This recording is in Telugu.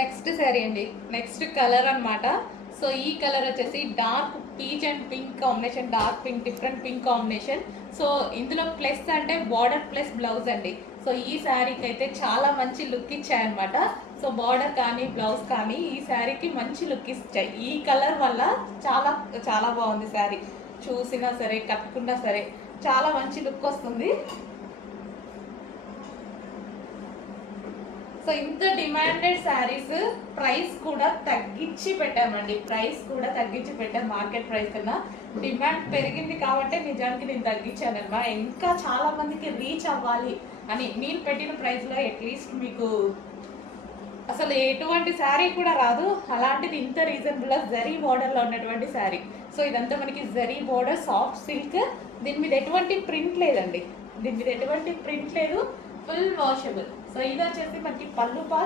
నెక్స్ట్ శారీ అండి, నెక్స్ట్ కలర్ అన్నమాట. సో ఈ కలర్ వచ్చేసి dark peach and pink combination, dark pink, different pink combination. So ఇందులో ప్లస్ అంటే బార్డర్ ప్లస్ బ్లౌజ్ అండి. సో ఈ శారీకి అయితే చాలా మంచి లుక్ ఇచ్చాయన్నమాట. సో బార్డర్ కానీ బ్లౌజ్ కానీ ఈ శారీకి మంచి లుక్ ఇచ్చాయి. ఈ కలర్ వల్ల చాలా చాలా బాగుంది శారీ. చూసినా సరే, కట్టుకున్నా సరే చాలా మంచి లుక్ వస్తుంది. సో ఇంత డిమాండెడ్ శారీస్ ప్రైస్ కూడా తగ్గించి పెట్టామండి. ప్రైస్ కూడా తగ్గించి పెట్టాం. మార్కెట్ ప్రైస్ కన్నా డిమాండ్ పెరిగింది కాబట్టి నిజానికి నేను తగ్గించాను అనమాట. ఇంకా చాలా మందికి రీచ్ అవ్వాలి అని నేను పెట్టిన ప్రైస్లో అట్లీస్ట్ మీకు అసలు ఎటువంటి శారీ కూడా రాదు. అలాంటిది ఇంత రీజనబుల్గా జరీ బోర్డర్లో ఉన్నటువంటి శారీ. సో ఇదంతా మనకి జరీ బోర్డర్, సాఫ్ట్ సిల్క్. దీని మీద ఎటువంటి ప్రింట్ లేదండి, దీని మీద ఎటువంటి ప్రింట్ లేదు, ఫుల్ వాషబుల్. సో ఇది వచ్చేసి మనకి పళ్ళు పార్ట్.